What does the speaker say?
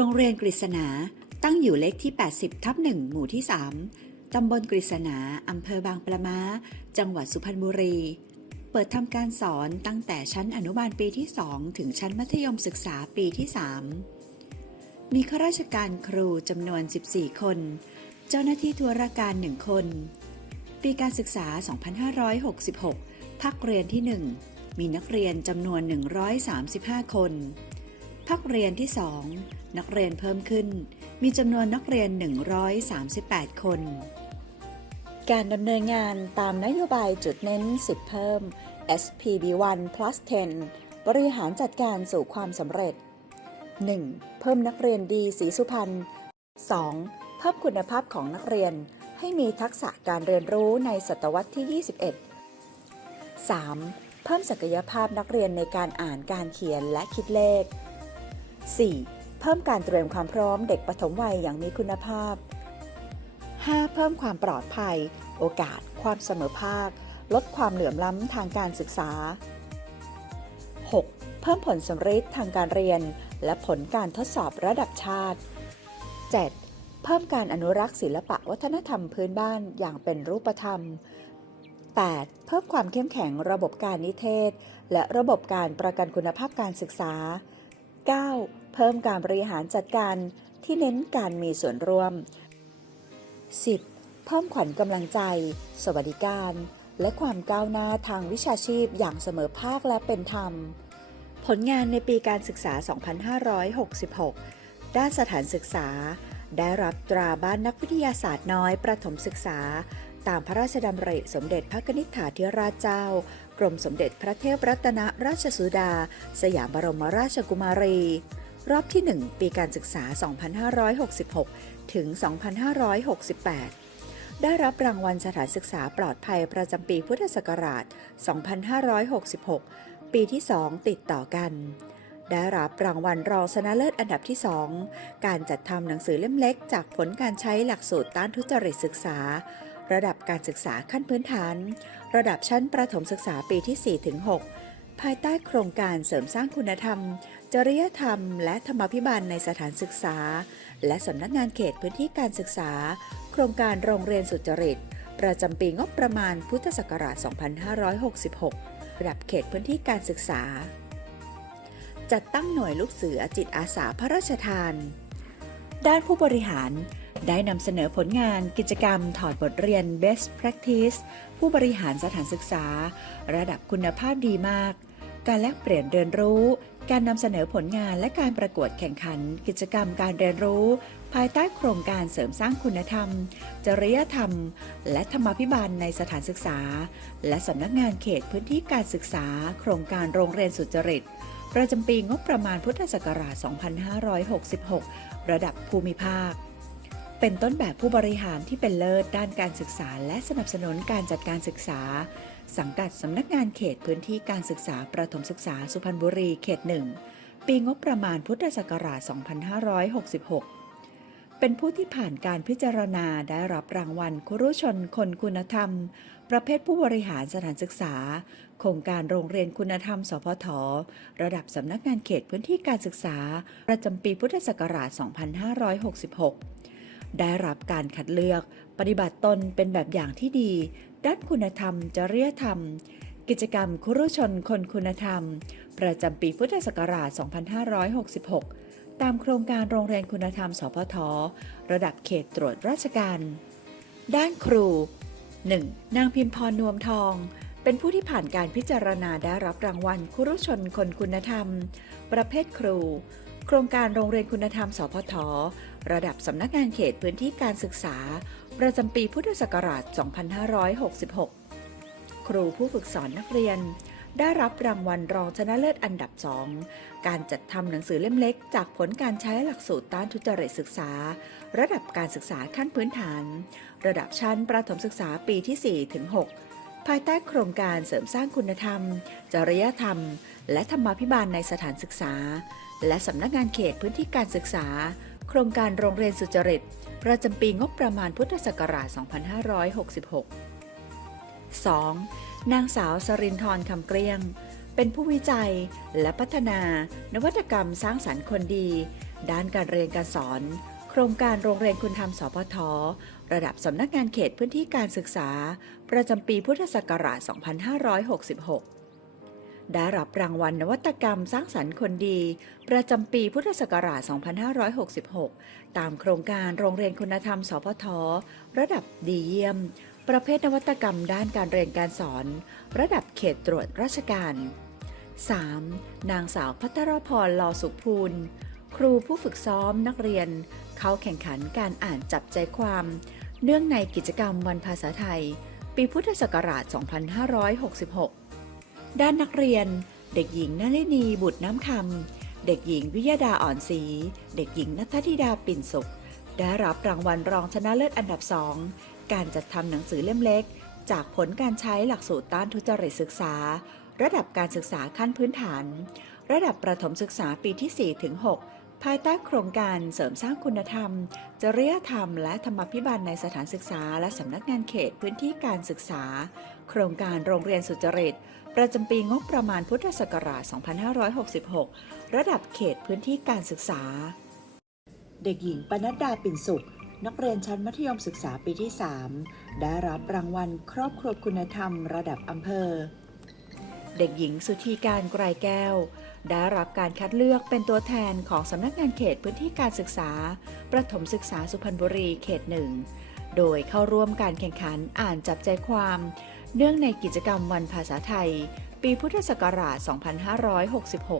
รงเรียนกฤษณาตั้งอยู่เลขที่ 80 ทับ 1 หมู่ที่ 3 ตำบลกฤษณาอำเภอบางปะมาจังหวัดสุพรรณบุรี เปิดทำการสอนตั้งแต่ชั้นอนุบาลปีที่ 2 ถึงชั้นมัธยมศึกษาปีที่ 3 มีข้าราชการครูจำนวน 14 คน เจ้าหน้าที่ธุรการ 1 คน ปีการศึกษา 2566 ภาคเรียนที่ 1 มีนักเรียนจำนวน 135 คน ภาคเรียนที่ 2 นักเรียนเพิ่มขึ้น มีจำนวนนักเรียน 138 คน การดำเนินงานตามนโยบายจุดเน้นสิทธิเพิ่ม SPB1 plus 10 บริหารจัดการสู่ความสำเร็จ 1. เพิ่มนักเรียนดีสีสุพรรณ 2. เพิ่มคุณภาพของนักเรียนให้มีทักษะการเรียนรู้ในศตวรรษที่ 21 3. เพิ่มศักยภาพนักเรียนในการอ่านการเขียนและคิดเลข 4. เพิ่มการเตรียมความพร้อมเด็กปฐมวัยอย่างมีคุณภาพ 5. เพิ่มความปลอดภัย โอกาส ความเสมอภาค ลดความเหลื่อมล้ำทางการศึกษา 6. เพิ่มผลสำเร็จทางการเรียน และผลการทดสอบระดับชาติ 7. เพิ่มการอนุรักษ์ศิลปะวัฒนธรรมพื้นบ้านอย่างเป็นรูปธรรม 8. เพิ่มความเข้มแข็งระบบการนิเทศ และระบบการประกันคุณภาพการศึกษา 9. เพิ่มการบริหารจัดการที่เน้นการมีส่วนร่วม 10. เพิ่มขวัญกำลังใจ สวัสดิการ และความก้าวหน้าทางวิชาชีพอย่างเสมอภาคและเป็นธรรม ผลงานในปีการศึกษา 2566 ด้านสถานศึกษา ได้รับตราบ้านนักวิทยาศาสตร์น้อยประถมศึกษา ตามพระราชดำริสมเด็จพระนิษฐาธิราชเจ้า กรมสมเด็จพระเทพรัตนราชสุดา สยามบรมราชกุมารี รอบที่ 1 ปีการศึกษา 2566 ถึง 2568 ได้รับรางวัลสถานศึกษาปลอดภัยประจำปีพุทธศักราช 2566 ปีที่ 2 ติดต่อกันได้รับรางวัลรองชนะเลิศอันดับที่ 2 การจัดทำหนังสือเล่มเล็ก จากผลการใช้หลักสูตรต้านทุจริตศึกษา ระดับการศึกษาขั้นพื้นฐาน ระดับชั้นประถมศึกษาปีที่ 4-6ภายใต้โครงการเสริมสร้างคุณธรรม จริยธรรม และธรรมาภิบาลในสถานศึกษา และสำนักงานเขตพื้นที่การศึกษา โครงการโรงเรียนสุจริต ประจำปีงบประมาณพุทธศักราช 2566 ระดับเขตพื้นที่การศึกษา จัดตั้งหน่วยลูกเสือจิตอาสาพระราชทาน ด้านผู้บริหาร ได้นำเสนอผลงานกิจกรรมถอดบทเรียน Best Practice ผู้บริหารสถานศึกษา ระดับคุณภาพดีมาก การแลกเปลี่ยนเรียนรู้ การนำเสนอผลงานและการประกวดแข่งขัน กิจกรรมการเรียนรู้ ภายใต้โครงการเสริมสร้างคุณธรรม จริยธรรม และธรรมาภิบาลในสถานศึกษา และสำนักงานเขตพื้นที่การศึกษา โครงการโรงเรียนสุจริตประจำปีงบประมาณพุทธศักราช 2566 ระดับภูมิภาค เป็นต้นแบบผู้บริหารที่เป็นเลิศด้านการศึกษา และสนับสนุนการจัดการศึกษา สังกัดสำนักงานเขตพื้นที่การศึกษาประถมศึกษาสุพรรณบุรีเขตหนึ่งปีงบประมาณพุทธศักราช 2566 เป็นผู้ที่ผ่านการพิจารณาได้รับรางวัลครุชนคนคุณธรรม ประเภทผู้บริหารสถานศึกษา โครงการโรงเรียนคุณธรรม สพท ระดับสำนักงานเขตพื้นที่การศึกษา ประจำปีพุทธศักราช 2566 ได้รับการคัดเลือก ปฏิบัติตนเป็นแบบอย่างที่ดี ด้านคุณธรรม จริยธรรม กิจกรรมครุชนคนคุณธรรม ประจำปีพุทธศักราช 2566 ตามโครงการโรงเรียนคุณธรรม สพท ระดับเขตตรวจราชการ ด้านครู 1. นางพิมพรนวมทอง เป็นผู้ที่ผ่านการพิจารณาได้รับรางวัลครุชนคนคุณธรรม ประเภทครู ครงการโรงเรียนคุณธรรม สพท ระดับสำนักงานเขตพื้นที่การศึกษา ประจำปีพุทธศักราช 2566 ครูผู้ฝึกสอนนักเรียน ได้รับรางวัลรองชนะเลิศอันดับ2การจัดทำหนังสือเล่มเล็ก จากผลการใช้หลักสูตรต้านทุจริตศึกษา ระดับการศึกษาขั้นพื้นฐาน ระดับชั้นประถมศึกษาปีที่4ถึง6ภายใต้โครงการเสริมสร้างคุณธรรม จริยธรรม และธรรมาภิบาลในสถานศึกษา และสำนักงานเขตพื้นที่การศึกษา โครงการโรงเรียนสุจริต ประจำปีงบประมาณพุทธศักราช 2566 2. นางสาวสรินทร์คำเกลี้ยง เป็นผู้วิจัยและพัฒนา นวัตกรรมสร้างสรรค์คนดี ด้านการเรียนการสอน โครงการโรงเรียนคุณธรรมสพท ระดับสำนักงานเขตพื้นที่การศึกษา ประจำปีพุทธศักราช 2566 ได้รับรางวัลนวัตกรรมสร้างสรรค์คนดี ประจำปีพุทธศักราช 2566 ตามโครงการโรงเรียนคุณธรรม สพท ระดับดีเยี่ยม ประเภทนวัตกรรมด้านการเรียนการสอน ระดับเขตตรวจราชการ 3. นางสาวพัทรพรลอสุภูล ครูผู้ฝึกซ้อมนักเรียน เข้าแข่งขันการอ่านจับใจความ เนื่องในกิจกรรมวันภาษาไทย ปีพุทธศักราช 2566 ด้านนักเรียน เด็กหญิงนลินีบุตรน้ำคำ เด็กหญิงวิยดาอ่อนศรี เด็กหญิงนัทธิดาปิ่นสุข ได้รับรางวัลรองชนะเลิศอันดับสอง การจัดทำหนังสือเล่มเล็ก จากผลการใช้หลักสูตรต้านทุจริตศึกษา ระดับการศึกษาขั้นพื้นฐาน ระดับประถมศึกษาปีที่4ถึง6ภายใต้โครงการเสริมสร้างคุณธรรม จริยธรรม และธรรมพิบาลในสถานศึกษา และสำนักงานเขตพื้นที่การศึกษา โครงการโรงเรียนสุจริต ประจำปีงบประมาณพุทธศักราช 2566 ระดับเขตพื้นที่การศึกษา เด็กหญิงปนัดดาปิ่นสุข นักเรียนชั้นมัธยมศึกษาปีที่ 3 ได้รับรางวัลครอบครัวคุณธรรมระดับอำเภอ เด็กหญิงสุธีการไกรแก้ว ได้รับการคัดเลือกเป็นตัวแทนของสำนักงานเขตพื้นที่การศึกษา ประถมศึกษาสุพรรณบุรีเขตหนึ่งโดยเข้าร่วมการแข่งขันอ่านจับใจความ เนื่องในกิจกรรมวันภาษาไทย ปีพุทธศักราช 2566